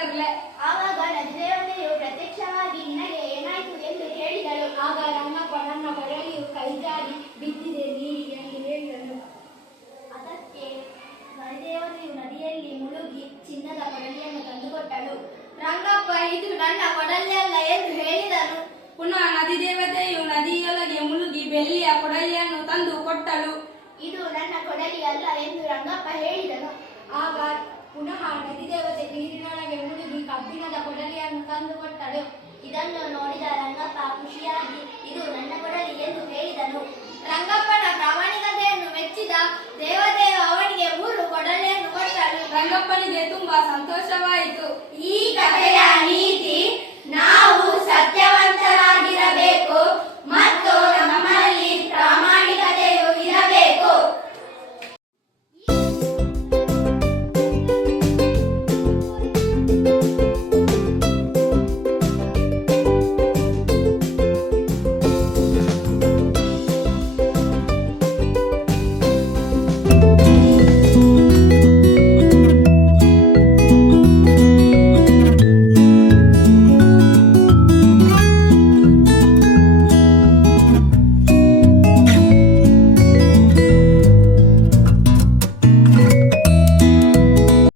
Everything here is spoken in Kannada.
ಕರ್ಲೆ. ಆವಾಗ ನದಿದೇವತೆಯು ಪ್ರತ್ಯಕ್ಷವಾಗಿ ನಿನಗೆ ಏನಾಯ್ತು ಎಂದು ಹೇಳಿದಳು. ಆಗ ರಂಗಪ್ಪ ನನ್ನ ಕೊಡಲಿಯು ಕೈಜಾರಿ ಬಿದ್ದಿದೆ ನೀರಿಗೆ ಎಂದು ಹೇಳಿದನು. ಅದಕ್ಕೆ ನದಿದೇವತೆಯು ನದಿಯಲ್ಲಿ ಮುಳುಗಿ ಚಿನ್ನದ ಕೊಡಲಿಯನ್ನು ತಂದುಕೊಟ್ಟಳು. ರಂಗಪ್ಪ ಇದು ನನ್ನ ಕೊಡಲಿಯಲ್ಲ ಎಂದು ಹೇಳಿದನು. ಪುನಃ ನದಿದೇವತೆಯು ನದಿಯೊಳಗೆ ಮುಳುಗಿ ಬೆಳ್ಳಿಯ ಕೊಡಲಿಯನ್ನು ತಂದು ಕೊಟ್ಟಳು. ಇದು ನನ್ನ ಕೊಡಲಿಯಲ್ಲ ಎಂದು ರಂಗಪ್ಪ ಹೇಳಿದನು. ಆಗ ಪುನಃ ನದಿದೇವತೆ ನೀರಿನೊಳಗೆ ಮುಳುಗಿ ಕಬ್ಬಿಣದ ಕೊಡಲಿಯನ್ನು ತಂದು ಕೊಟ್ಟಳು. ಇದನ್ನು ನೋಡಿದ ರಂಗಪ್ಪ ಖುಷಿಯಾಗಿ ಇದು ನನ್ನ ಕೊಡಲಿ ಎಂದು ಹೇಳಿದನು. ರಂಗಪ್ಪನ ಪ್ರಾಮಾಣಿಕತೆಯನ್ನು ಮೆಚ್ಚಿದ ದೇವತೆಯು ಅವನಿಗೆ 3 ಕೊಡಲಿಯನ್ನು ಕೊಟ್ಟಳು. ರಂಗಪ್ಪನಿಗೆ ತುಂಬಾ ಸಂತೋಷವಾಯಿತು. ಈ ಕಥೆಯ ನೀತಿ